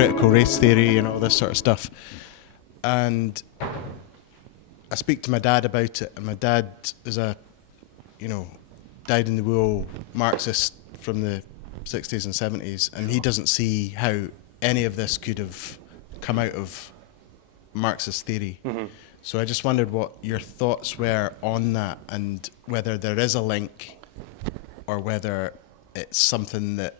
critical race theory and all this sort of stuff. And I speak to my dad about it, and my dad is a, dyed-in-the-wool Marxist from the 60s and 70s, and he doesn't see how any of this could have come out of Marxist theory. Mm-hmm. So I just wondered what your thoughts were on that, and whether there is a link, or whether it's something that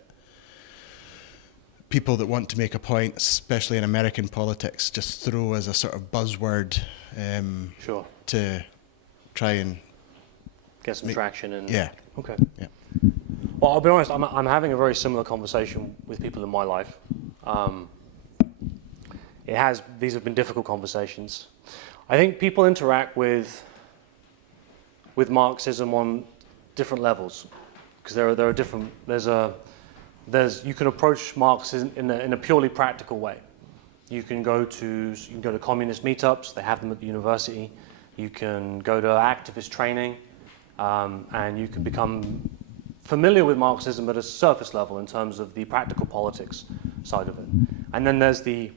people that want to make a point, especially in American politics, just throw as a sort of buzzword to try and get some traction. And yeah. Okay. Yeah. Well, I'll be honest, I'm having a very similar conversation with people in my life. These have been difficult conversations. I think people interact with Marxism on different levels, because there are different. You can approach Marxism in a purely practical way. You can go to communist meetups. They have them at the university. You can go to activist training, and you can become familiar with Marxism at a surface level in terms of the practical politics side of it. And then there's the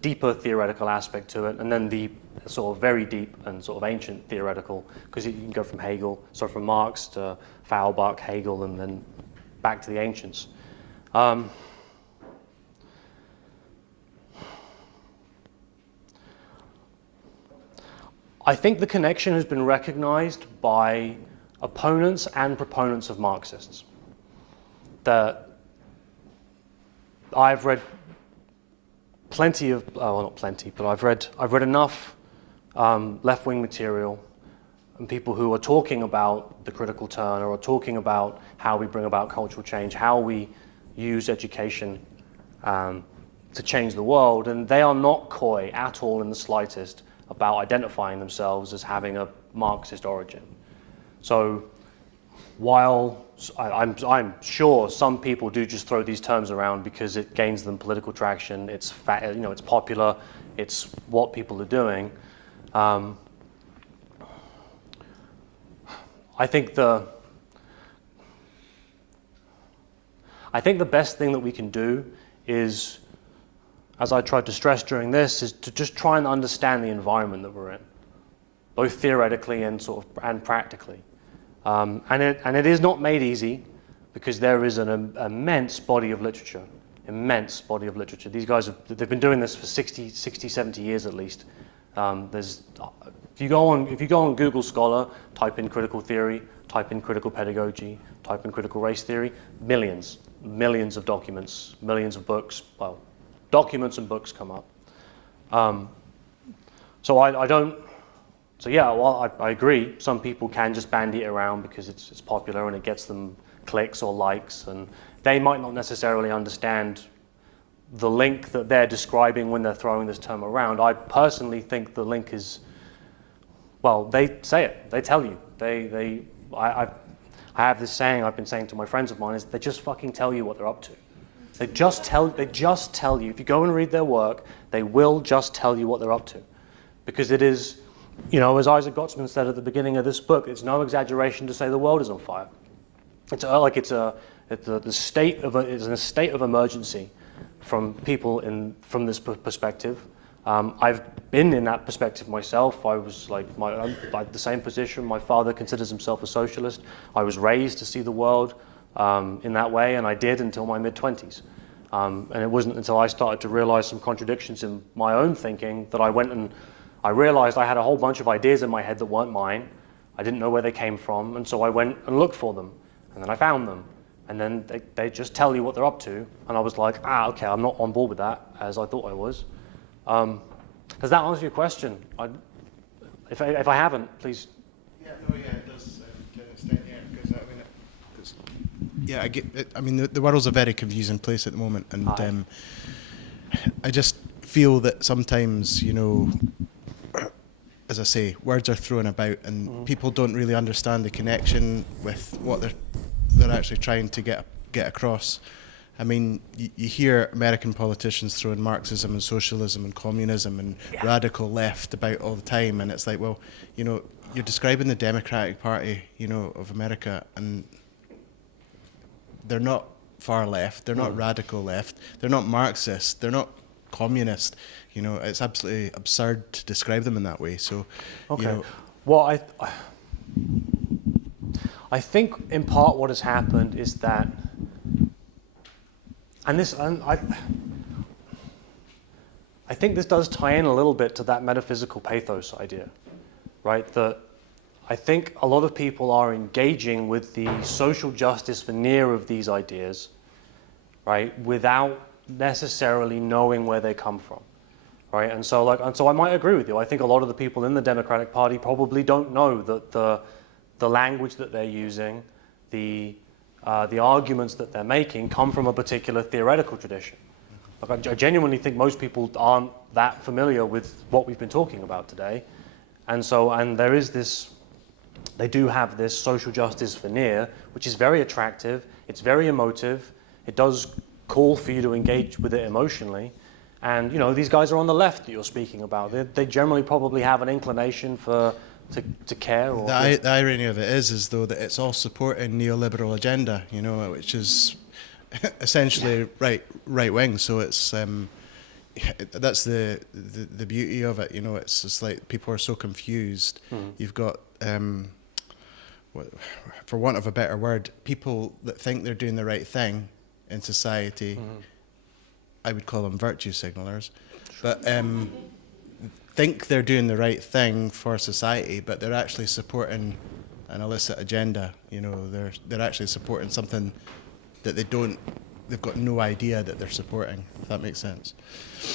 deeper theoretical aspect to it, and then the sort of very deep and sort of ancient theoretical, because you can go from Marx to Feuerbach, Hegel, and then back to the ancients. I think the connection has been recognized by opponents and proponents of Marxists. That I've read plenty of, well, not plenty, but I've read enough left-wing material and people who are talking about the critical turn, or are talking about how we bring about cultural change, how we use education to change the world, and they are not coy at all in the slightest about identifying themselves as having a Marxist origin. So while I'm sure some people do just throw these terms around because it gains them political traction, it's it's popular, it's what people are doing. I think the best thing that we can do is, as I tried to stress during this, is to just try and understand the environment that we're in, both theoretically and and practically. And it is not made easy, because there is an immense body of literature. These guys they've been doing this for 60, 70 years at least. If you go on Google Scholar, type in critical theory, type in critical pedagogy, type in critical race theory, millions of documents, millions of books. Well, documents and books come up. I agree. Some people can just bandy it around because it's popular and it gets them clicks or likes, and they might not necessarily understand the link that they're describing when they're throwing this term around. I personally think the link is, well, they say it. They tell you. I have this saying I've been saying to my friends of mine, is they just fucking tell you what they're up to. They just tell you. If you go and read their work, they will just tell you what they're up to, because it is, as Isaac Gottsman said at the beginning of this book, it's no exaggeration to say the world is on fire. It's a state of emergency from people from this perspective. I've been in that perspective myself. I was like the same position. My father considers himself a socialist. I was raised to see the world in that way, and I did until my mid-20s. And it wasn't until I started to realize some contradictions in my own thinking that I went and I realized I had a whole bunch of ideas in my head that weren't mine. I didn't know where they came from, and so I went and looked for them, and then I found them. And then they just tell you what they're up to, and I was like, okay, I'm not on board with that, as I thought I was. Does that answer your question? If I haven't, please. Yeah, it does to an extent, because I get it. I mean, the world's a very confusing place at the moment, and I just feel that sometimes, as I say, words are thrown about, and people don't really understand the connection with what they're actually trying to get across. I mean, you hear American politicians throwing Marxism and socialism and communism and radical left about all the time, and it's like, well, you're describing the Democratic Party, of America, and they're not far left. They're not radical left. They're not Marxist. They're not communist. You know, it's absolutely absurd to describe them in that way. So, Okay. you know, Well, I think in part what has happened is that, and I think this does tie in a little bit to that metaphysical pathos idea, right? That I think a lot of people are engaging with the social justice veneer of these ideas, right, without necessarily knowing where they come from, right? And so I might agree with you. I think a lot of the people in the Democratic Party probably don't know that the language that they're using, the arguments that they're making come from a particular theoretical tradition. Like I genuinely think most people aren't that familiar with what we've been talking about today. And there is this, they do have this social justice veneer, which is very attractive, it's very emotive, it does call for you to engage with it emotionally. And you know, these guys are on the left that you're speaking about. They generally probably have an inclination to care. Or the irony of it is though that it's all supporting neoliberal agenda, you know, which is essentially right wing. So it's that's the beauty of it. You know, it's just like people are so confused. You've got for want of a better word, people that think they're doing the right thing in society. I would call them virtue signalers, but think they're doing the right thing for society, but they're actually supporting an illicit agenda. You know, they're actually supporting something that they've got no idea that they're supporting, if that makes sense.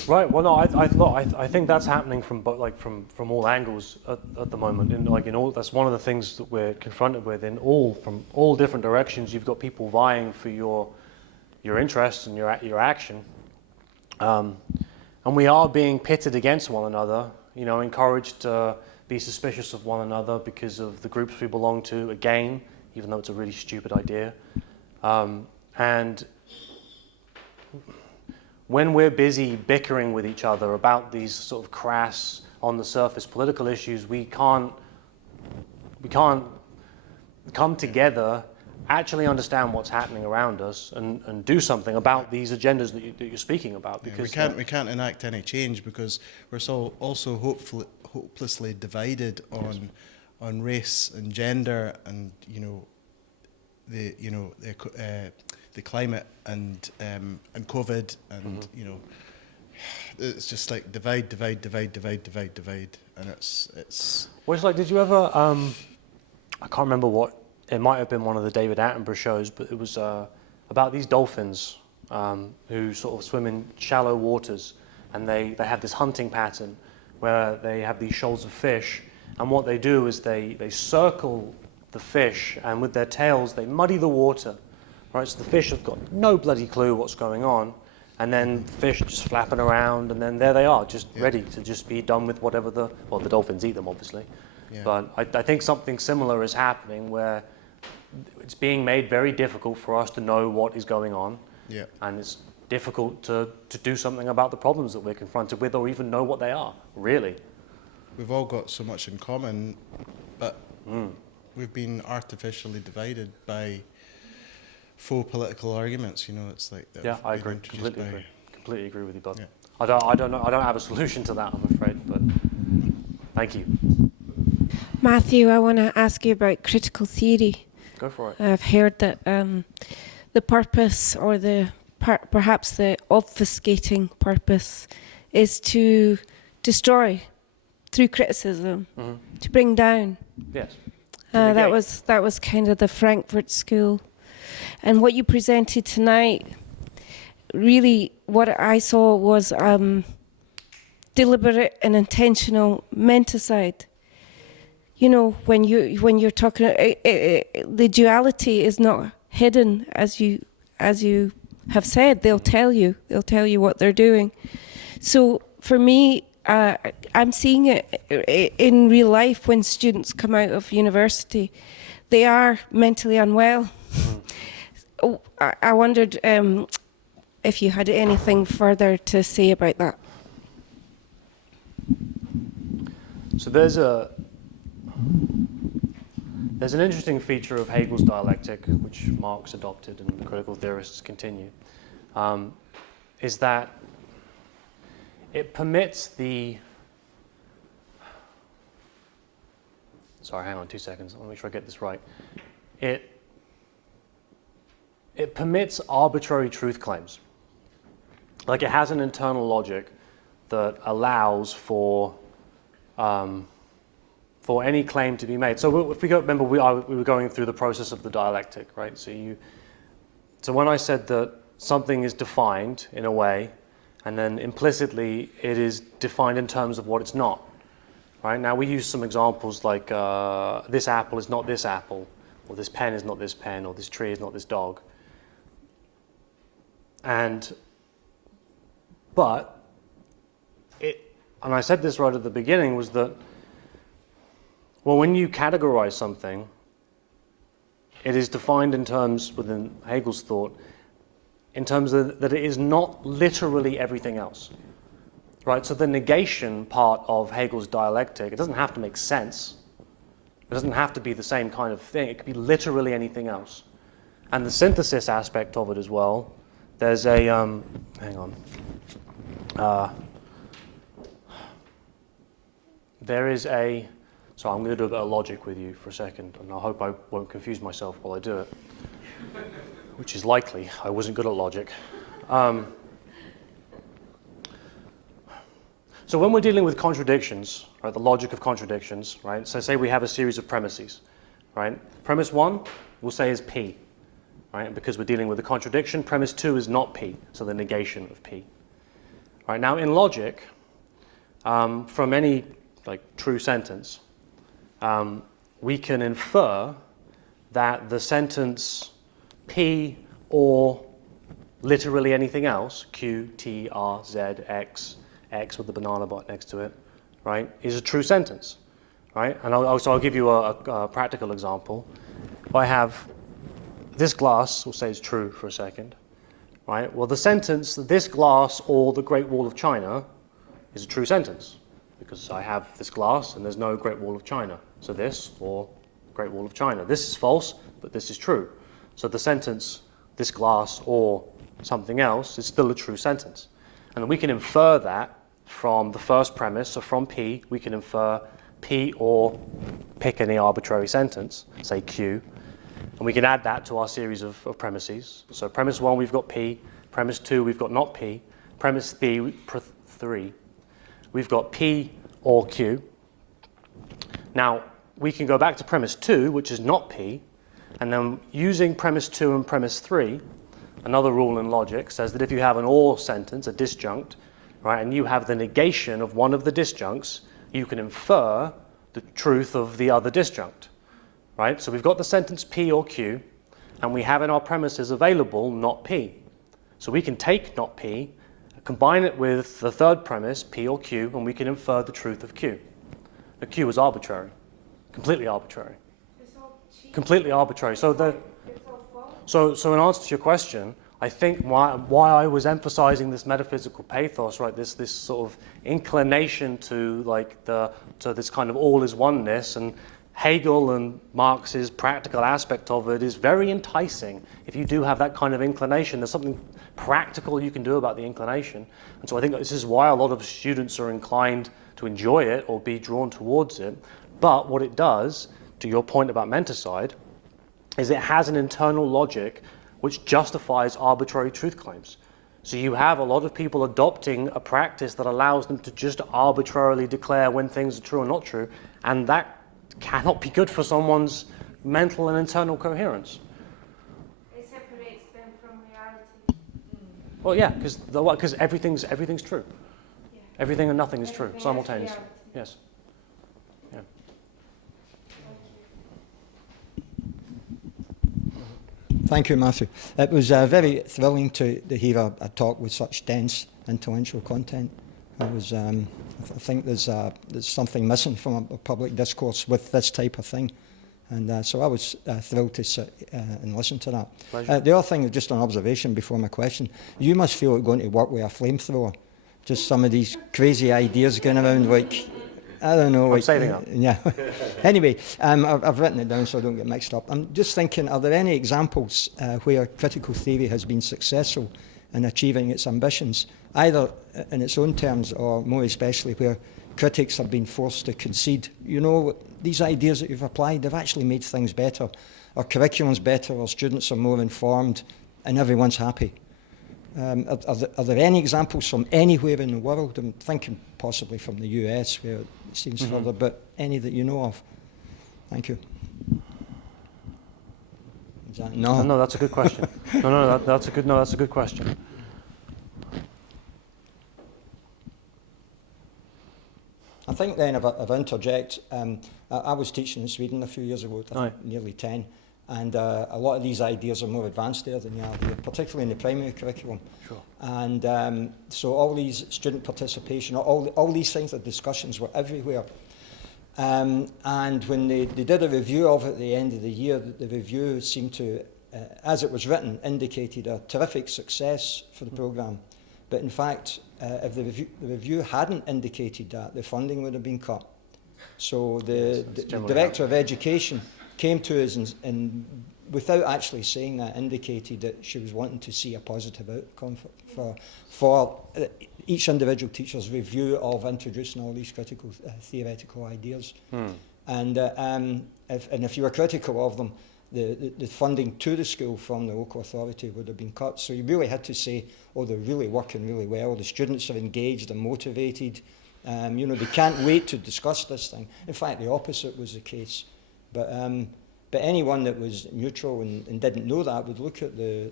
Right. Well, no, I think that's happening from all angles at the moment. That's one of the things that we're confronted with from all different directions. You've got people vying for your interests and your action. And we are being pitted against one another, you know, encouraged to be suspicious of one another because of the groups we belong to, again, even though it's a really stupid idea. And when we're busy bickering with each other about these sort of crass, on the surface political issues, we can't come together, actually understand what's happening around us, and do something about these agendas that you're speaking about. Because we can't enact any change because we're so also hopelessly divided on race and gender, and the climate and COVID, and you know, it's just like divide, and it's. Well, it's like, did you ever? I can't remember what. It might have been one of the David Attenborough shows, but it was about these dolphins who sort of swim in shallow waters, and they have this hunting pattern where they have these shoals of fish, and what they do is they circle the fish, and with their tails they muddy the water, right? So the fish have got no bloody clue what's going on, and then the fish just flapping around, and then there they are, just ready to just be done with whatever the dolphins eat them, obviously. Yeah. But I think something similar is happening where it's being made very difficult for us to know what is going on. Yeah. And it's difficult to do something about the problems that we're confronted with, or even know what they are, really. We've all got so much in common, but we've been artificially divided by faux political arguments. You know, it's like that. Yeah, I agree. Completely agree with you, Bob. Yeah. I don't know. I don't have a solution to that, I'm afraid. But thank you, Matthew. I want to ask you about critical theory. Go for it. I've heard that the purpose, or perhaps the obfuscating purpose, is to destroy through criticism, to bring down. Yes. That was kind of the Frankfurt School, and what you presented tonight. Really, what I saw was deliberate and intentional menticide. You know, when you're talking, the duality is not hidden, as you have said. They'll tell you what they're doing. So for me, I'm seeing it in real life when students come out of university. They are mentally unwell. I wondered if you had anything further to say about that. So there's There's an interesting feature of Hegel's dialectic, which Marx adopted and the critical theorists continue, is that it permits the... Sorry, hang on 2 seconds. I want to make sure I get this right. It permits arbitrary truth claims. Like, it has an internal logic that allows for any claim to be made. So if we go, remember we were going through the process of the dialectic, right? So when I said that something is defined in a way, and then implicitly it is defined in terms of what it's not, right? Now we use some examples like this apple is not this apple, or this pen is not this pen, or this tree is not this dog. But and I said this right at the beginning, was that, well, when you categorize something, it is defined in terms, within Hegel's thought, in terms of that it is not literally everything else, right? So the negation part of Hegel's dialectic, it doesn't have to make sense. It doesn't have to be the same kind of thing. It could be literally anything else. And the synthesis aspect of it as well, there's a, hang on. There is a, so I'm going to do a bit of logic with you for a second, and I hope I won't confuse myself while I do it, which is likely. I wasn't good at logic. So when we're dealing with contradictions, right, the logic of contradictions, right, so say we have a series of premises, right? Premise 1, we'll say is P, right, and because we're dealing with a contradiction. Premise 2 is not P, so the negation of P. Right, now in logic, from any true sentence, we can infer that the sentence P or literally anything else, Q, T, R, Z, X, X with the banana bot next to it, right, is a true sentence, right? And I'll give you a practical example. If I have this glass, we'll say it's true for a second, right? Well, the sentence, this glass or the Great Wall of China, is a true sentence, because I have this glass and there's no Great Wall of China. So this or Great Wall of China. This is false, but this is true. So the sentence, this glass or something else, is still a true sentence. And we can infer that from the first premise, so from P, we can infer P or pick any arbitrary sentence, say Q, and we can add that to our series of premises. So premise 1, we've got P. Premise 2, we've got not P. Premise 3, we've got P or Q. Now, we can go back to premise 2, which is not P, and then using premise 2 and premise 3, another rule in logic says that if you have an or sentence, a disjunct, right, and you have the negation of one of the disjuncts, you can infer the truth of the other disjunct, right? So we've got the sentence P or Q, and we have in our premises available not P. So we can take not P, combine it with the third premise, P or Q, and we can infer the truth of Q. The Q is arbitrary, completely arbitrary. It's all cheap. Completely arbitrary. So It's all false. So in answer to your question, I think why I was emphasizing this metaphysical pathos, right? This sort of inclination to to this kind of all is oneness, and Hegel and Marx's practical aspect of it is very enticing. If you do have that kind of inclination, there's something practical you can do about the inclination. And so I think this is why a lot of students are inclined to enjoy it or be drawn towards it. But what it does, to your point about menticide, is it has an internal logic which justifies arbitrary truth claims. So you have a lot of people adopting a practice that allows them to just arbitrarily declare when things are true or not true, and that cannot be good for someone's mental and internal coherence. It separates them from reality. Well, yeah, because everything's true. Yeah. Everything and nothing is true Everything has simultaneously. reality. Yes. Yeah. Thank you, Matthew. It was very thrilling to hear a talk with such dense intellectual content. It was, I think there's something missing from a public discourse with this type of thing. And so I was thrilled to sit and listen to that. The other thing, just an observation before my question, you must feel like going to work with a flamethrower. Just some of these crazy ideas going around, like I don't know. I'm saving up. Yeah. Anyway, I've written it down so I don't get mixed up. I'm just thinking, are there any examples where critical theory has been successful in achieving its ambitions, either in its own terms or more especially where critics have been forced to concede, you know, these ideas that you've applied, they've actually made things better, our curriculum's better, our students are more informed, and everyone's happy? Are there any examples from anywhere in the world? I'm thinking possibly from the US, where it seems further, but any that you know of? Thank you. Is that no? No, that's a good question. That's a good question. I think then, if I interject, I was teaching in Sweden a few years ago, I think nearly 10, and a lot of these ideas are more advanced there than they are here, particularly in the primary curriculum. Sure. And so all these student participation, all these things, the discussions were everywhere. And when they did a review of it at the end of the year, the review seemed to, as it was written, indicated a terrific success for the programme. But in fact, if the review hadn't indicated that, the funding would have been cut. So the Director of Education came to us and without actually saying that, indicated that she was wanting to see a positive outcome for each individual teacher's review of introducing all these critical theoretical ideas. And if you were critical of them, the funding to the school from the local authority would have been cut. So you really had to say, oh, they're really working really well, the students are engaged and motivated, you know, they can't wait to discuss this thing. In fact, the opposite was the case. But anyone that was neutral and didn't know that would look at the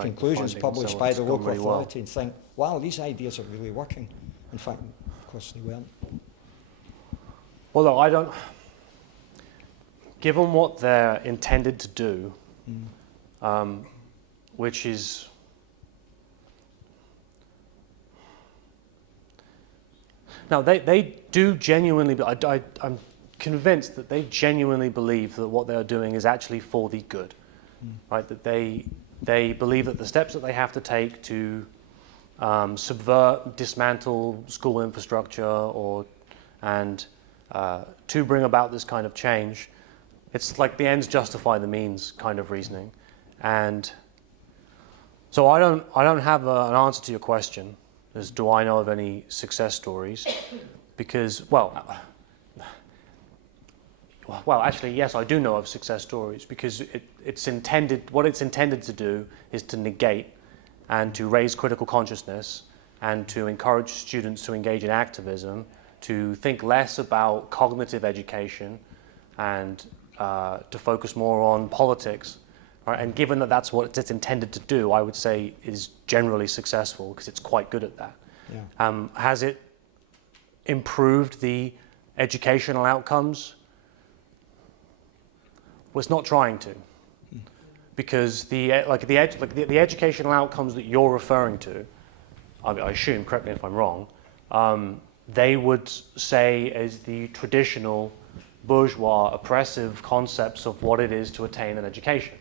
conclusions published by the local authority and think, wow, these ideas are really working. In fact, of course, they weren't. Well, no, I don't. Given what they're intended to do, which is now they do genuinely. I'm convinced that they genuinely believe that what they are doing is actually for the good, right? That they believe that the steps that they have to take to subvert, dismantle school infrastructure, and to bring about this kind of change. It's like the ends justify the means kind of reasoning. And so I don't have an answer to your question as do I know of any success stories, because, well, actually, yes, I do know of success stories, because what it's intended to do is to negate and to raise critical consciousness and to encourage students to engage in activism, to think less about cognitive education and to focus more on politics. Right? And given that that's what it's intended to do, I would say it is generally successful because it's quite good at that. Yeah. Has it improved the educational outcomes? Well, it's not trying to, because the educational outcomes that you're referring to, I assume, correct me if I'm wrong, they would say is the traditional bourgeois oppressive concepts of what it is to attain an education,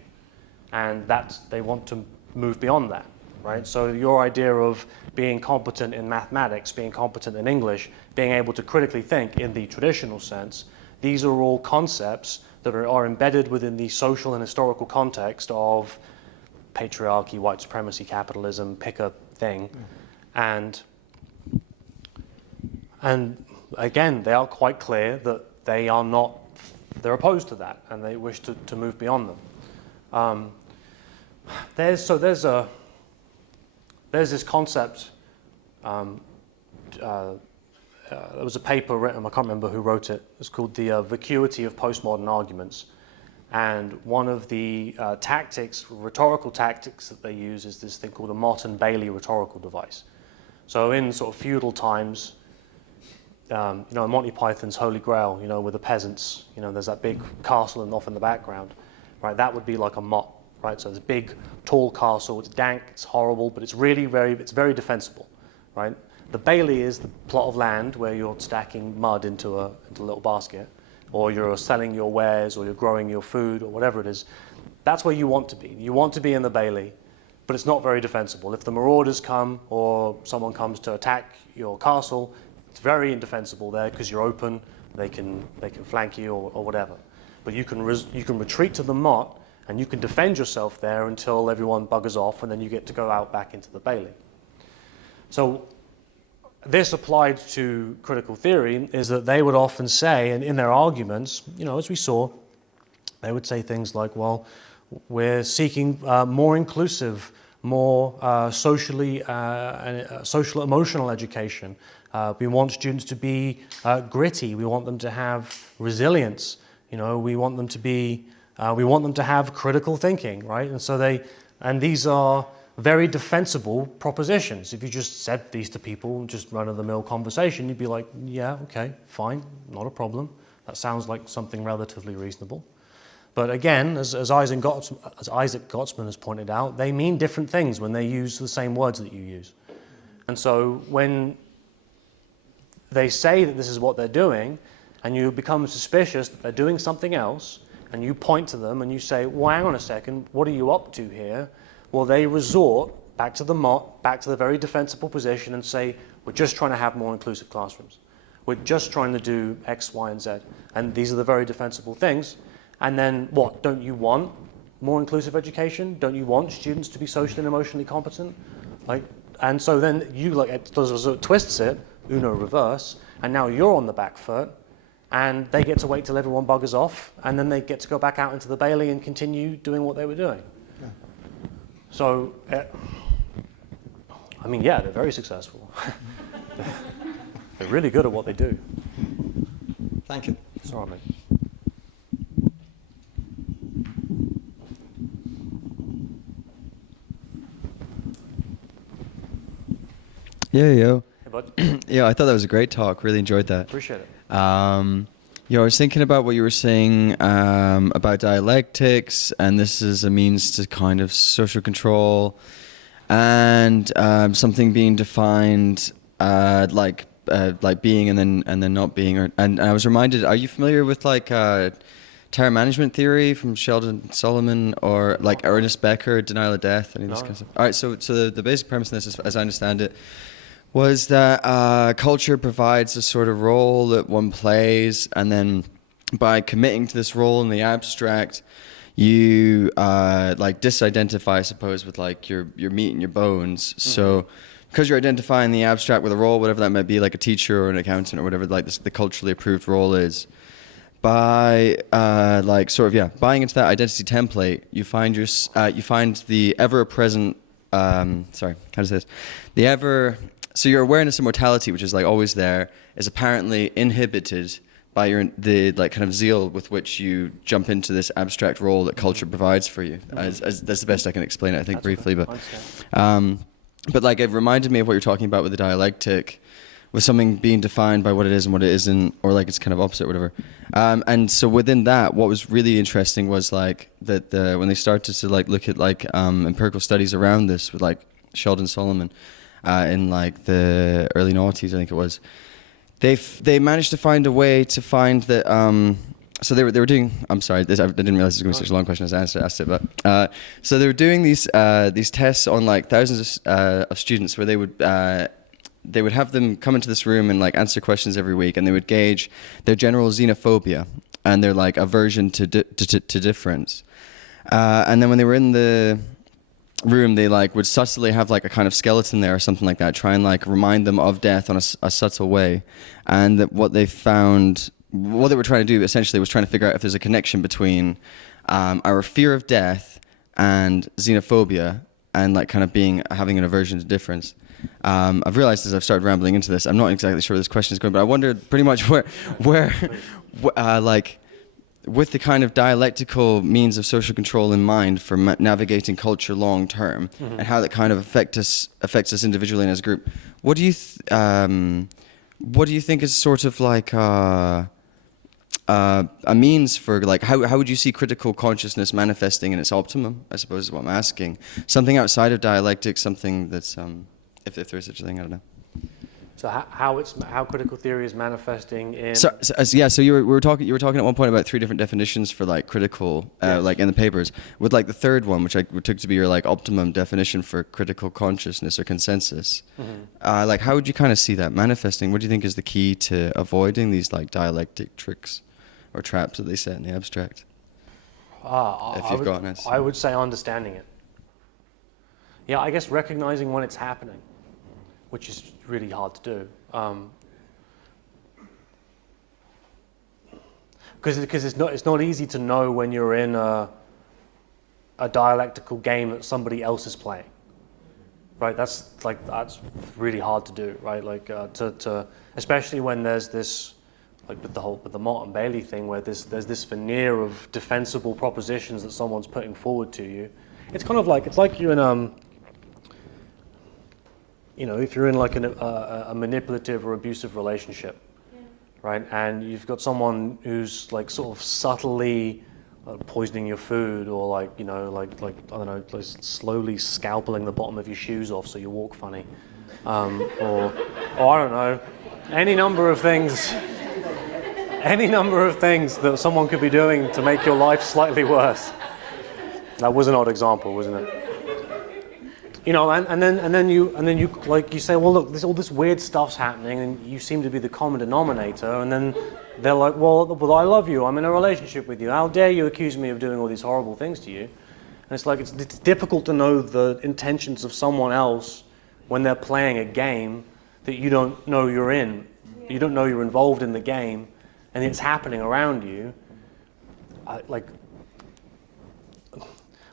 and they want to move beyond that, right? So your idea of being competent in mathematics, being competent in English, being able to critically think in the traditional sense, these are all concepts that are embedded within the social and historical context of patriarchy, white supremacy, capitalism, pick a thing, and again, they are quite clear that they're opposed to that, and they wish to move beyond them. There's this concept. There was a paper written, I can't remember who wrote it. It's called The Vacuity of Postmodern Arguments. And one of the rhetorical tactics that they use is this thing called a Mott and Bailey rhetorical device. So in sort of feudal times, in Monty Python's Holy Grail, with the peasants, there's that big castle and off in the background, right? That would be like a Mott, right? So it's a big, tall castle. It's dank, it's horrible, but it's really it's very defensible, right? The Bailey is the plot of land where you're stacking mud into a little basket, or you're selling your wares, or you're growing your food, or whatever it is. That's where you want to be. You want to be in the Bailey, but it's not very defensible. If the marauders come or someone comes to attack your castle, It's very indefensible there because you're open. They can flank you or whatever. But you can retreat to the motte and you can defend yourself there until everyone buggers off, and then you get to go out back into the bailey. So this applied to critical theory is that they would often say, and in their arguments, as we saw, they would say things like, well, we're seeking more inclusive, more social emotional education. We want students to be gritty. We want them to have resilience. We want them to have critical thinking, right? And these are very defensible propositions. If you just said these to people, just run-of-the-mill conversation, you'd be like, yeah, okay, fine, not a problem. That sounds like something relatively reasonable. But again, as Isaac Gottsman has pointed out, they mean different things when they use the same words that you use. And so when they say that this is what they're doing, and you become suspicious that they're doing something else, and you point to them and you say, well, hang on a second, what are you up to here? Well, they resort back to the motte, back to the very defensible position and say, we're just trying to have more inclusive classrooms. We're just trying to do X, Y, and Z. And these are the very defensible things. And then what? Don't you want more inclusive education? Don't you want students to be socially and emotionally competent? And so then it twists it, Uno reverse, and now you're on the back foot, and they get to wait till everyone buggers off, and then they get to go back out into the bailey and continue doing what they were doing. Yeah. So, they're very successful. They're really good at what they do. Thank you. Sorry, mate. Yo. Hey, bud. Yeah, I thought that was a great talk. Really enjoyed that. Appreciate it. I was thinking about what you were saying about dialectics, and this is a means to kind of social control, and something being defined like being and then not being. And I was reminded. Are you familiar with terror management theory from Sheldon Solomon or Ernest Becker, denial of death, any of this kind of stuff? All right. So the basic premise in this, as I understand it, was that culture provides a sort of role that one plays, and then by committing to this role in the abstract, you disidentify, I suppose, with your meat and your bones. Mm-hmm. So because you're identifying the abstract with a role, whatever that might be, like a teacher or an accountant or whatever the culturally approved role is, by buying into that identity template, you find the ever-present So your awareness of mortality, which is always there, is apparently inhibited by the kind of zeal with which you jump into this abstract role that culture provides for you. As that's the best I can explain it, I think, that's briefly. But it reminded me of what you're talking about with the dialectic, with something being defined by what it is and what it isn't, or it's kind of opposite, or whatever. And so within that, what was really interesting was that when they started to look at empirical studies around this with Sheldon Solomon. In the early noughties, I think it was, they managed to find a way to find that. So they were doing. I'm sorry, I didn't realize this was going to be such a long question as I asked it. But so they were doing these tests on thousands of students, where they would have them come into this room and answer questions every week, and they would gauge their general xenophobia and their aversion to difference. And then when they were in the room, they would subtly have a kind of skeleton there or something like that, try and remind them of death on a subtle way. And that what they were trying to do essentially was trying to figure out if there's a connection between our fear of death and xenophobia and having an aversion to difference. I've realized as I've started rambling into this, I'm not exactly sure where this question is going, but I wondered pretty much where with the kind of dialectical means of social control in mind for navigating culture long term, mm-hmm. and how that kind of affects us individually and as a group, what do you think is sort of a means for how would you see critical consciousness manifesting in its optimum, I suppose is what I'm asking. Something outside of dialectics, something that's if there is such a thing, I don't know. So how critical theory is manifesting in. So you were talking at one point about 3 different definitions for like critical, Yes. like in the papers. With like the third one, which I took to be your like optimum definition for critical consciousness or consensus. Like how would you kind of see that manifesting? What do you think is the key to avoiding these like dialectic tricks or traps that they set in the abstract? I would say understanding it. Yeah, I guess recognizing when it's happening, which is really hard to do. Because it's not easy to know when you're in a dialectical game that somebody else is playing, right? That's really hard to do, right? Like to especially when there's this, like with the Mott and Bailey thing, where there's this veneer of defensible propositions that someone's putting forward to you. It's kind of like you're in if you're in like a manipulative or abusive relationship, right? And you've got someone who's like sort of subtly poisoning your food, or like I don't know, like slowly scalpeling the bottom of your shoes off so you walk funny, or I don't know, any number of things that someone could be doing to make your life slightly worse. That was an odd example, wasn't it? And then you like you say, well, look, all this weird stuff's happening, and you seem to be the common denominator. And then they're like, well, I love you. I'm in a relationship with you. How dare you accuse me of doing all these horrible things to you? And it's like it's difficult to know the intentions of someone else when they're playing a game that you don't know you're in. You don't know you're involved in the game, and it's happening around you.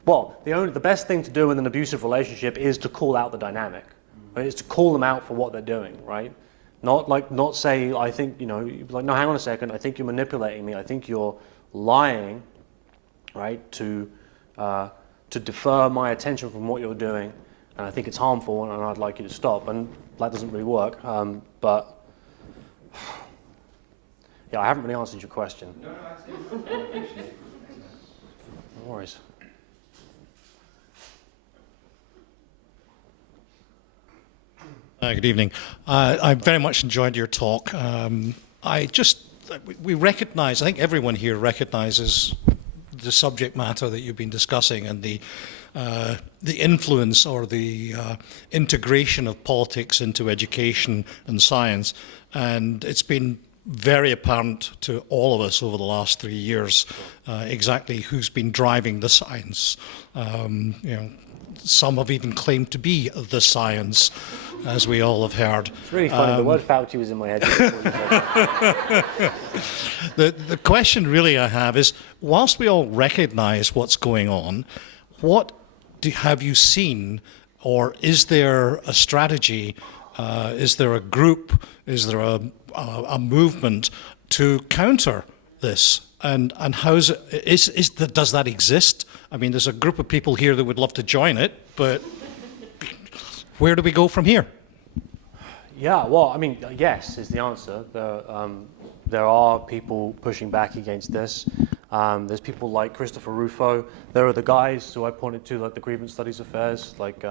Well, the best thing to do in an abusive relationship is to call out the dynamic. Right? It's to call them out for what they're doing, right? Not say, I think, like, no, hang on a second, I think you're manipulating me, I think you're lying, right, to defer my attention from what you're doing, and I think it's harmful, and I'd like you to stop. And that doesn't really work, but yeah, I haven't really answered your question. No worries. Good evening. I very much enjoyed your talk. We recognize, I think everyone here recognizes the subject matter that you've been discussing, and the influence or the integration of politics into education and science. And it's been very apparent to all of us over the last 3 years exactly who's been driving the science. Some have even claimed to be the science, as we all have heard. It's really funny. The word Fauci was in my head. The question really I have is, whilst we all recognize what's going on, what have you seen, or is there a strategy, is there a group, is there a movement to counter this? And how is it, does that exist? I mean, there's a group of people here that would love to join it, but where do we go from here? Yeah, well, I mean, yes is the answer. There are people pushing back against this. There's people like Christopher Rufo. There are the guys who I pointed to, like the Grievance Studies Affairs, like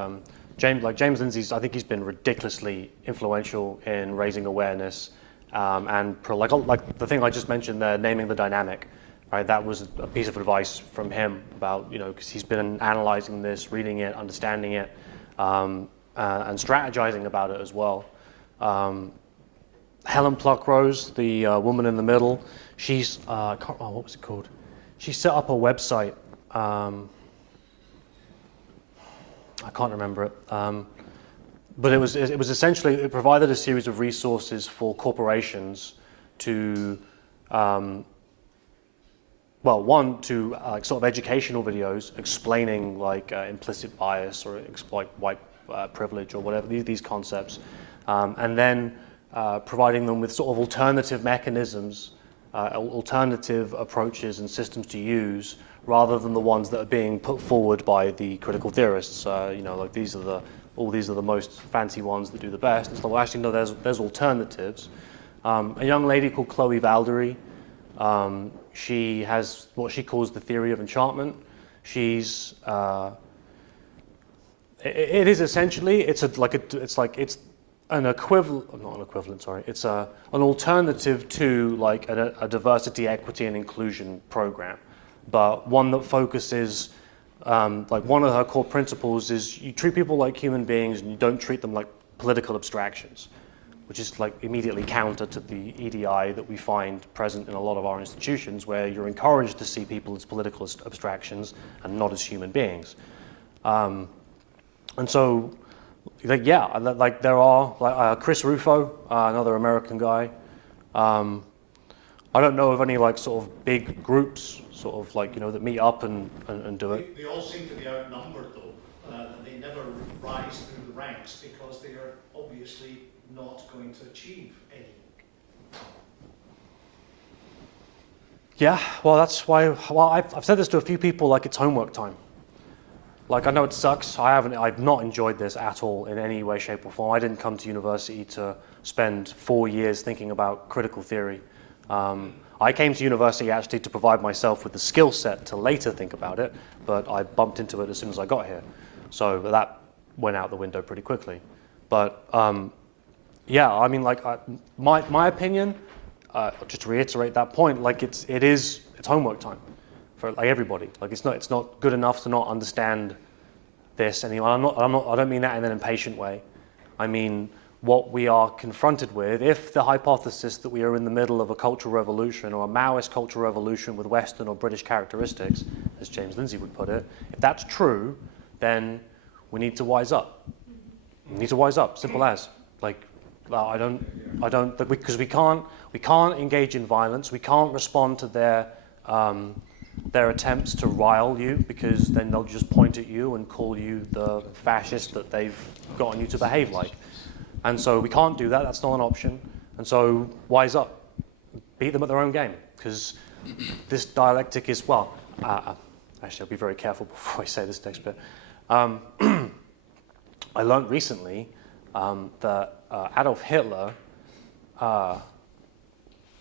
James Lindsay's. I think he's been ridiculously influential in raising awareness, and like the thing I just mentioned there, naming the dynamic. Right, that was a piece of advice from him about, because he's been analyzing this, reading it, understanding it, and strategizing about it as well. Helen Pluckrose, the woman in the middle, she's what was it called? She set up a website. I can't remember it, but it was essentially, it provided a series of resources for corporations to. One, to sort of educational videos explaining like implicit bias or like white privilege or whatever, these concepts, and then providing them with sort of alternative mechanisms, alternative approaches and systems to use, rather than the ones that are being put forward by the critical theorists. Like these are the most fancy ones that do the best. And so, well, actually, no, there's alternatives. A young lady called Chloe Valdery. She has what she calls the theory of enchantment. She's it is essentially it's an equivalent, not an equivalent, sorry, it's an alternative to like a diversity, equity, and inclusion program, but one that focuses, like one of her core principles is you treat people like human beings and you don't treat them like political abstractions, which is like immediately counter to the EDI that we find present in a lot of our institutions, where you're encouraged to see people as political abstractions and not as human beings. And so, like, yeah, like there are like Chris Rufo, another American guy. I don't know of any like sort of big groups, sort of like, you know, that meet up and do it. They all seem to be outnumbered, though, and they never rise through the ranks because they are obviously not going to achieve any. Yeah, well, that's why. Well, I've said this to a few people, like it's homework time. Like, I know it sucks. I've not enjoyed this at all in any way, shape, or form. I didn't come to university to spend 4 years thinking about critical theory. I came to university actually to provide myself with the skill set to later think about it, but I bumped into it as soon as I got here. So that went out the window pretty quickly. But yeah, I mean, like my opinion, just to reiterate that point, like it's homework time for like everybody. Like it's not good enough to not understand this anymore. I don't mean that in an impatient way. I mean what we are confronted with, if the hypothesis that we are in the middle of a cultural revolution or a Maoist cultural revolution with Western or British characteristics, as James Lindsay would put it, if that's true, then we need to wise up. We need to wise up, simple as. Like, because we can't engage in violence. We can't respond to their attempts to rile you, because then they'll just point at you and call you the fascist that they've gotten you to behave like. And so we can't do that. That's not an option. And so wise up. Beat them at their own game, because this dialectic is, well, actually, I'll be very careful before I say this next bit. I learned recently that Adolf Hitler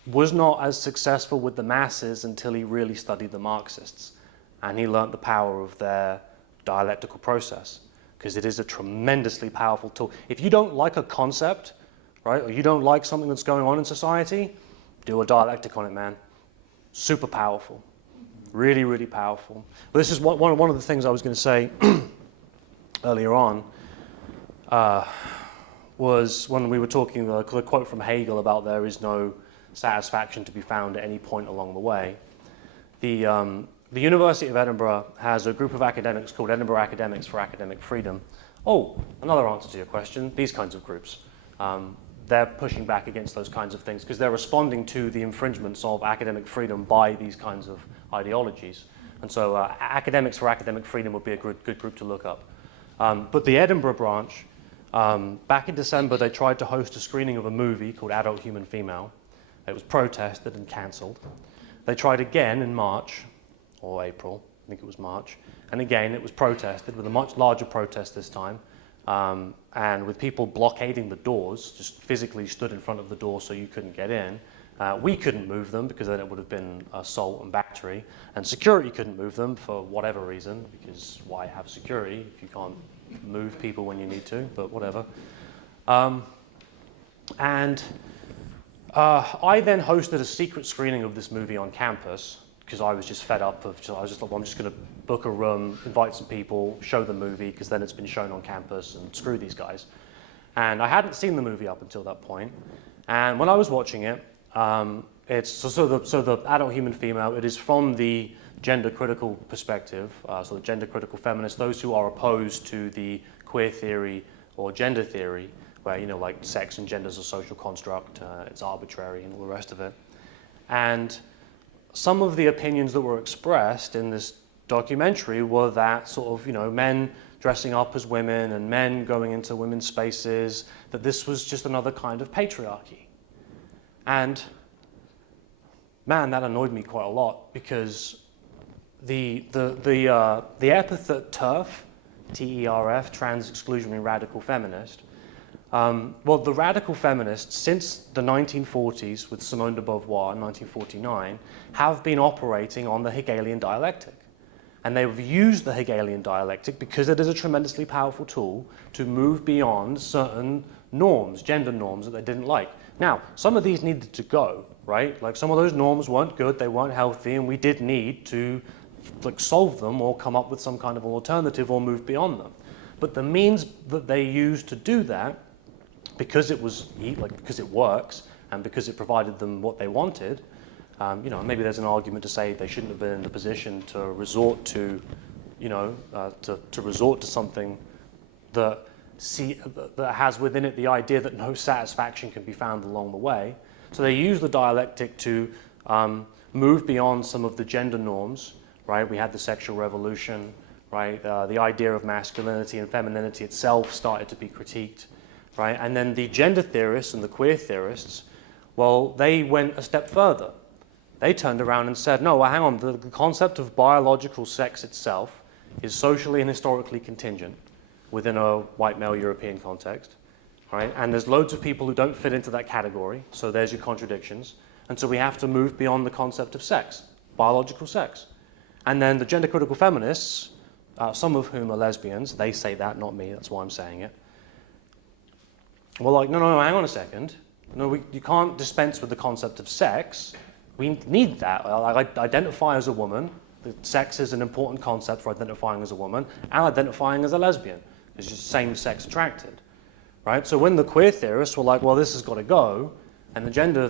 was not as successful with the masses until he really studied the Marxists, and he learned the power of their dialectical process, because it is a tremendously powerful tool. If you don't like a concept, right, or you don't like something that's going on in society, do a dialectic on it, man. Super powerful. Really, really powerful. But this is one of the things I was going to say earlier on, was when we were talking, the quote from Hegel about there is no satisfaction to be found at any point along the way. The University of Edinburgh has a group of academics called Edinburgh Academics for Academic Freedom. Oh, another answer to your question, these kinds of groups. They're pushing back against those kinds of things because they're responding to the infringements of academic freedom by these kinds of ideologies. And so Academics for Academic Freedom would be a good group to look up. But the Edinburgh branch, back in December, they tried to host a screening of a movie called Adult Human Female. It was protested and cancelled. They tried again in March, or April, I think it was March, and again it was protested with a much larger protest this time, and with people blockading the doors, just physically stood in front of the door so you couldn't get in. We couldn't move them because then it would have been assault and battery, and security couldn't move them for whatever reason, because why have security if you can't move people when you need to, but whatever. I then hosted a secret screening of this movie on campus because I was just fed up of, I was just like, well, I'm just going to book a room, invite some people, show the movie, because then it's been shown on campus, and screw these guys. And I hadn't seen the movie up until that point. And when I was watching it, it's the Adult Human Female, it is from the gender critical perspective, so the gender critical feminists, those who are opposed to the queer theory or gender theory, where, you know, like sex and gender is a social construct, it's arbitrary and all the rest of it. And some of the opinions that were expressed in this documentary were that sort of, you know, men dressing up as women and men going into women's spaces, that this was just another kind of patriarchy. And man, that annoyed me quite a lot, because the epithet TERF, T-E-R-F, trans exclusionary radical feminist, well, the radical feminists, since the 1940s with Simone de Beauvoir in 1949, have been operating on the Hegelian dialectic. And they've used the Hegelian dialectic because it is a tremendously powerful tool to move beyond certain norms, gender norms that they didn't like. Now, some of these needed to go, right? Like some of those norms weren't good, they weren't healthy, and we did need to like solve them or come up with some kind of an alternative or move beyond them. But the means that they used to do that, because it was because it works and because it provided them what they wanted, maybe there's an argument to say they shouldn't have been in the position to resort to, to resort to something that has within it the idea that no satisfaction can be found along the way. So they use the dialectic to move beyond some of the gender norms, right? We had the sexual revolution, right? The idea of masculinity and femininity itself started to be critiqued, right? And then the gender theorists and the queer theorists, well, they went a step further. They turned around and said, no, well, hang on, the concept of biological sex itself is socially and historically contingent within a white male European context, right? And there's loads of people who don't fit into that category, so there's your contradictions. And so we have to move beyond the concept of sex, biological sex. And then the gender critical feminists, some of whom are lesbians, they say that, not me, that's why I'm saying it. Well, like, no, hang on a second. No, you can't dispense with the concept of sex. We need that. I identify as a woman. Sex is an important concept for identifying as a woman and identifying as a lesbian. It's just same-sex attracted, right? So when the queer theorists were like, well, this has got to go, and the gender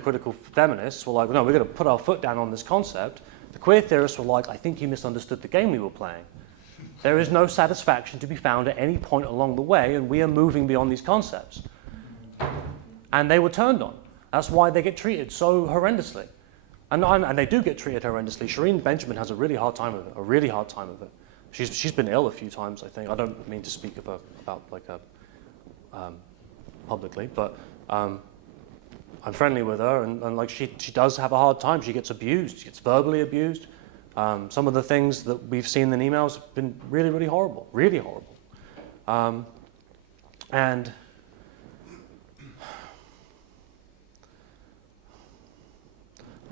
critical feminists were like, no, we're going to put our foot down on this concept, the queer theorists were like, I think you misunderstood the game we were playing. There is no satisfaction to be found at any point along the way, and we are moving beyond these concepts. And they were turned on. That's why they get treated so horrendously. And they do get treated horrendously. Shireen Benjamin has a really hard time of it, She's been ill a few times, I think. I don't mean to speak about publicly, but I'm friendly with her, and like she does have a hard time. She gets abused. She gets verbally abused. Some of the things that we've seen in emails have been really, really horrible. Really horrible. And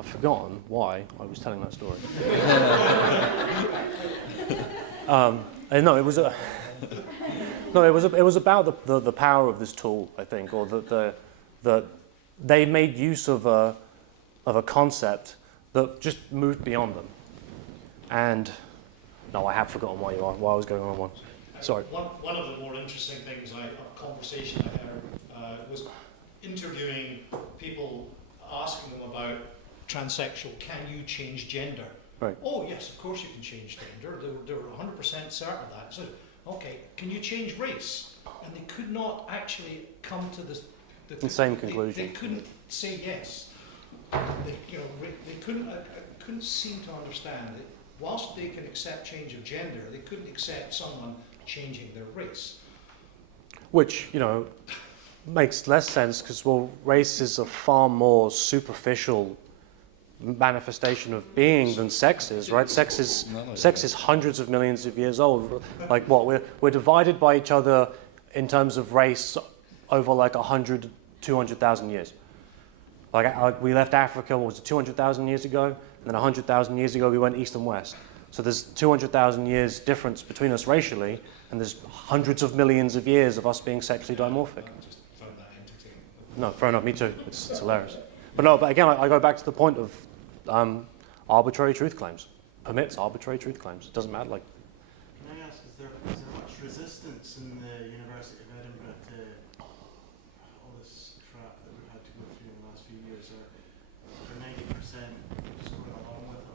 I've forgotten why I was telling that story. It was about the power of this tool, I think, or that they made use of a concept that just moved beyond them. And no, I have forgotten why I was going on once. Sorry. One of the more interesting things, a conversation I heard was interviewing people, asking them about transsexual, can you change gender? Right. Oh yes, of course you can change gender. They were 100% certain of that. So, okay, can you change race? And they could not actually come to the same conclusion. They couldn't say yes. They couldn't seem to understand that whilst they can accept change of gender, they couldn't accept someone changing their race. Which, makes less sense because, well, race is a far more superficial manifestation of being than sex is, right? Sex is hundreds of millions of years old. Like what? We're divided by each other in terms of race over like 100, 200,000 years. Like we left Africa, what was it, 200,000 years ago? And then 100,000 years ago we went east and west. So there's 200,000 years difference between us racially, and there's hundreds of millions of years of us being sexually dimorphic. I just found that entertaining. No, fair enough, me too. It's hilarious. But again, I go back to the point of arbitrary truth claims. Permits arbitrary truth claims. It doesn't matter. Like, can I ask, is there much resistance in the University of Edinburgh to all this crap that we've had to go through in the last few years? Are 90% just going along with it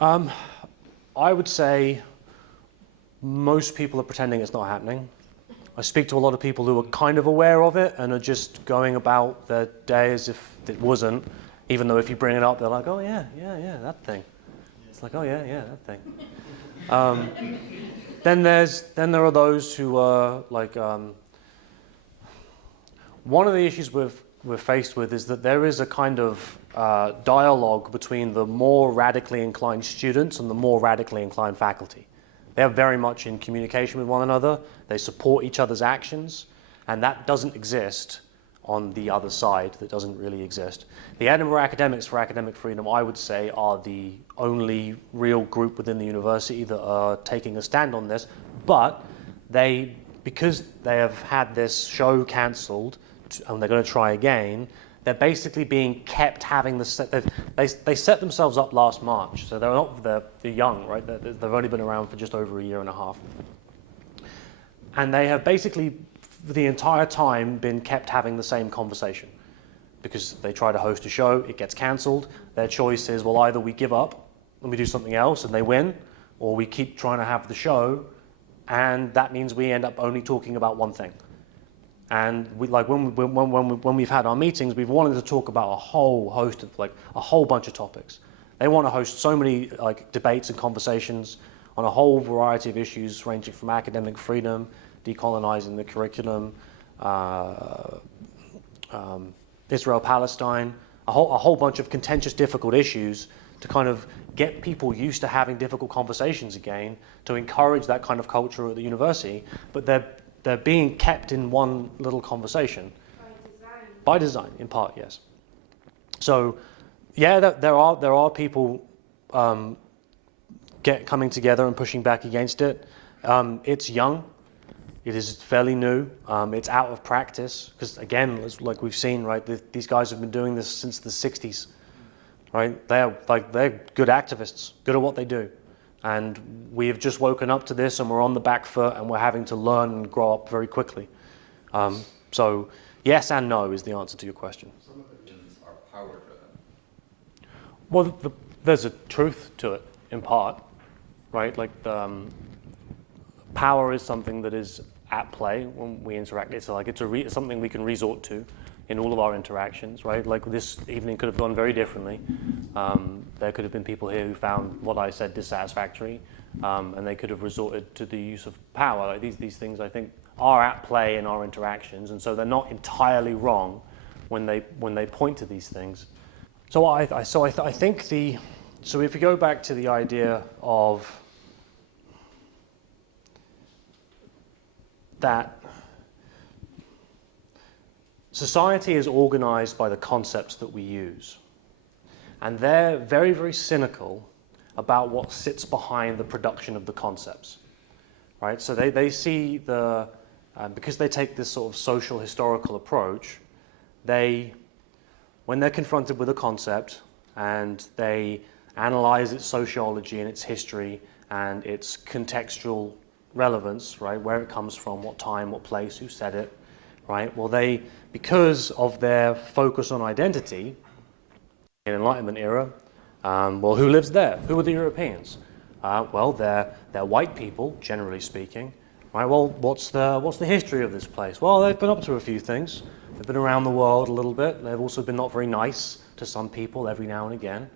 all? I would say most people are pretending it's not happening. I speak to a lot of people who are kind of aware of it and are just going about their day as if it wasn't, even though if you bring it up, they're like, oh yeah, that thing. It's like, oh yeah, that thing. Then there are those who are like, one of the issues we're faced with is that there is a kind of dialogue between the more radically inclined students and the more radically inclined faculty. They are very much in communication with one another. They support each other's actions, and that doesn't exist on the other side. That doesn't really exist. The Edinburgh Academics for Academic Freedom, I would say, are the only real group within the university that are taking a stand on this, but they because they have had this show cancelled and they're going to try again, they're basically being kept having they set themselves up last March, so they're young, right? They've only been around for just over a year and a half. And they have basically, for the entire time, been kept having the same conversation. Because they try to host a show, it gets cancelled. Their choice is, well, either we give up and we do something else and they win, or we keep trying to have the show, and that means we end up only talking about one thing. And we, like when we've had our meetings, we've wanted to talk about a whole host of, like, a whole bunch of topics. They want to host so many, like, debates and conversations on a whole variety of issues, ranging from academic freedom, decolonizing the curriculum, Israel-Palestine, a whole bunch of contentious, difficult issues to kind of get people used to having difficult conversations again, to encourage that kind of culture at the university. But they're being kept in one little conversation. By design. By design, in part, yes. So, yeah, there are people coming together and pushing back against it. It's young. It is fairly new. It's out of practice because, again, like we've seen, right? These guys have been doing this since the '60s, right? They're good activists, good at what they do, and we have just woken up to this, and we're on the back foot, and we're having to learn and grow up very quickly. So, yes and no is the answer to your question. Some of the visions are power-driven. Well, there's a truth to it, in part, right? Like power is something that is at play when we interact. It's something we can resort to in all of our interactions, right? Like this evening could have gone very differently. There could have been people here who found what I said dissatisfactory, and they could have resorted to the use of power. Like these things, I think, are at play in our interactions, and so they're not entirely wrong when they point to these things. So I think so if you go back to the idea of that society is organized by the concepts that we use. And they're very, very cynical about what sits behind the production of the concepts, right? So they see because they take this sort of social historical approach, when they're confronted with a concept and they analyze its sociology and its history and its contextual relevance, right? Where it comes from, what time, what place, who said it, right? Well, because of their focus on identity in the Enlightenment era, well, who lives there? Who are the Europeans? Well, they're white people, generally speaking, right? Well, what's the history of this place? Well, they've been up to a few things. They've been around the world a little bit. They've also been not very nice to some people every now and again,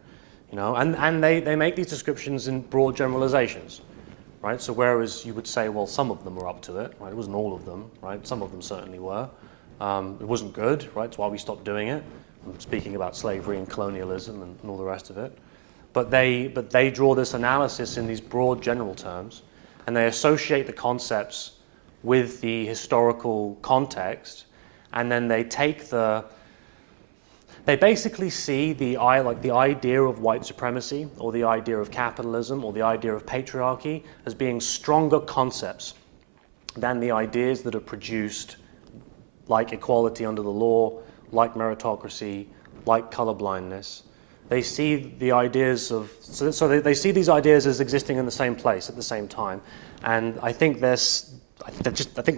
you know. And they make these descriptions in broad generalizations. Right, so whereas you would say, well, some of them were up to it, right? It wasn't all of them, right? Some of them certainly were. It wasn't good, right? That's why we stopped doing it. I'm speaking about slavery and colonialism and all the rest of it. But they draw this analysis in these broad general terms, and they associate the concepts with the historical context, and then they basically see the idea of white supremacy or the idea of capitalism or the idea of patriarchy as being stronger concepts than the ideas that are produced, like equality under the law, like meritocracy, like colorblindness. They see the ideas they see these ideas as existing in the same place at the same time, and I think they're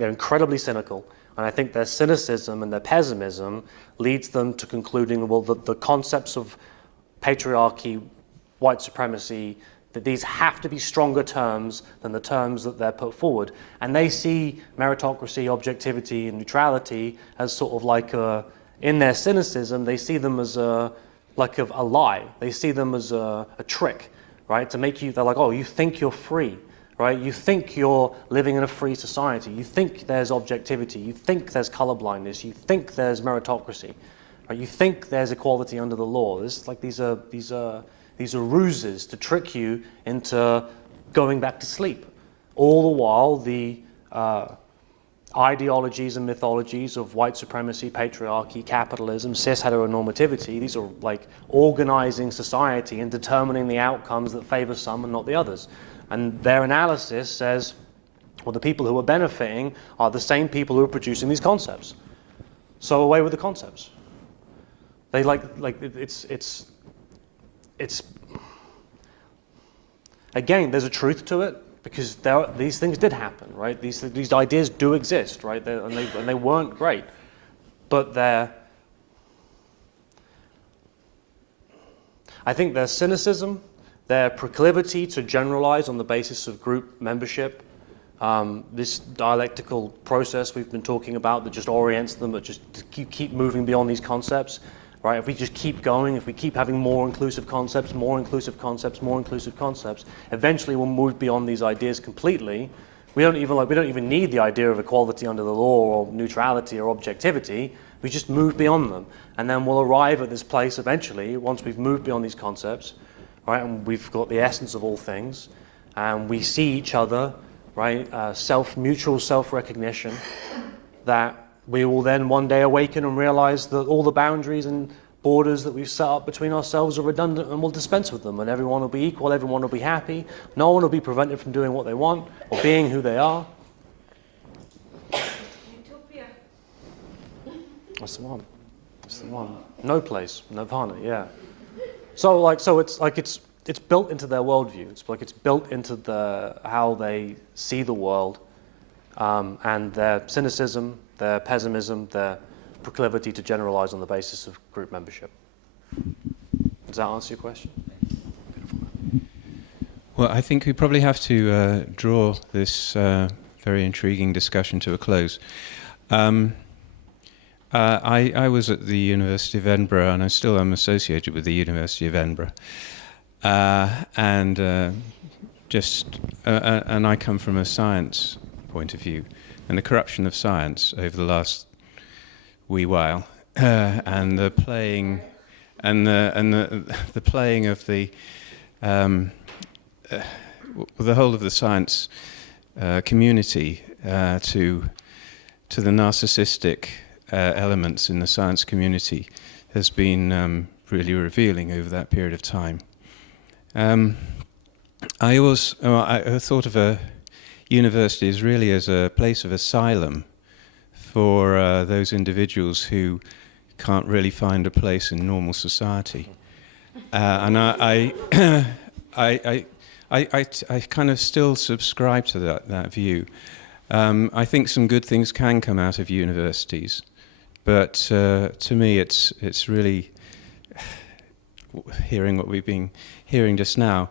incredibly cynical. And I think their cynicism and their pessimism leads them to concluding, well, the concepts of patriarchy, white supremacy, that these have to be stronger terms than the terms that they're put forward. And they see meritocracy, objectivity, and neutrality as sort of like in their cynicism, they see them as a lie. They see them as a trick, right? To make you, they're like, oh, you think you're free. Right? You think you're living in a free society. You think there's objectivity. You think there's colorblindness. You think there's meritocracy. Right? You think there's equality under the law. These are ruses to trick you into going back to sleep. All the while, the ideologies and mythologies of white supremacy, patriarchy, capitalism, cis heteronormativity, these are like organizing society and determining the outcomes that favor some and not the others. And their analysis says, or the people who are benefiting are the same people who are producing these concepts. So away with the concepts. They it's again, there's a truth to it, because these things did happen, right? These ideas do exist, right? And they weren't great, but I think their cynicism, their proclivity to generalize on the basis of group membership, this dialectical process we've been talking about that just orients them, that just keep moving beyond these concepts, right? If we just keep going, if we keep having more inclusive concepts, more inclusive concepts, more inclusive concepts, eventually we'll move beyond these ideas completely. We don't even need the idea of equality under the law or neutrality or objectivity. We just move beyond them, and then we'll arrive at this place eventually, once we've moved beyond these concepts, right? And we've got the essence of all things, and we see each other, right? Mutual self-recognition, that we will then one day awaken and realize that all the boundaries and borders that we've set up between ourselves are redundant, and we'll dispense with them, and everyone will be equal, everyone will be happy, no one will be prevented from doing what they want or being who they are. Utopia. That's the one. That's the one. No place, nirvana, yeah. So it's built into their worldview. It's built into how they see the world, and their cynicism, their pessimism, their proclivity to generalize on the basis of group membership. Does that answer your question? Well, I think we probably have to draw this very intriguing discussion to a close. I was at the University of Edinburgh, and I still am associated with the University of Edinburgh. And I come from a science point of view, and the corruption of science over the last wee while, and the playing, and the playing of the whole of the science community to the narcissistic elements in the science community has been really revealing over that period of time. I thought of a university as really as a place of asylum for those individuals who can't really find a place in normal society, and I kind of still subscribe to that view. I think some good things can come out of universities, but to me, it's really hearing what we've been hearing just now.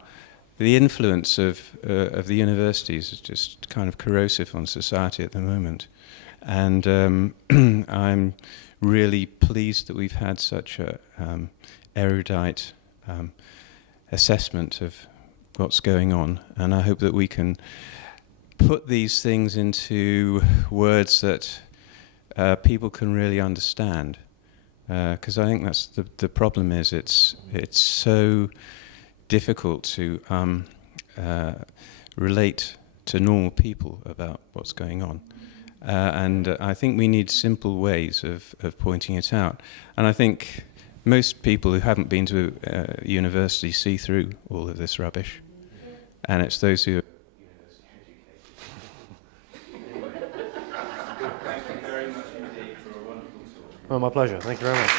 The influence of the universities is just kind of corrosive on society at the moment, and I'm really pleased that we've had such a erudite assessment of what's going on, and I hope that we can put these things into words that people can really understand, because I think that's the problem. Is it's so difficult to relate to normal people about what's going on, and I think we need simple ways of pointing it out. And I think most people who haven't been to university see through all of this rubbish, and it's those who are Well, my pleasure. Thank you very much.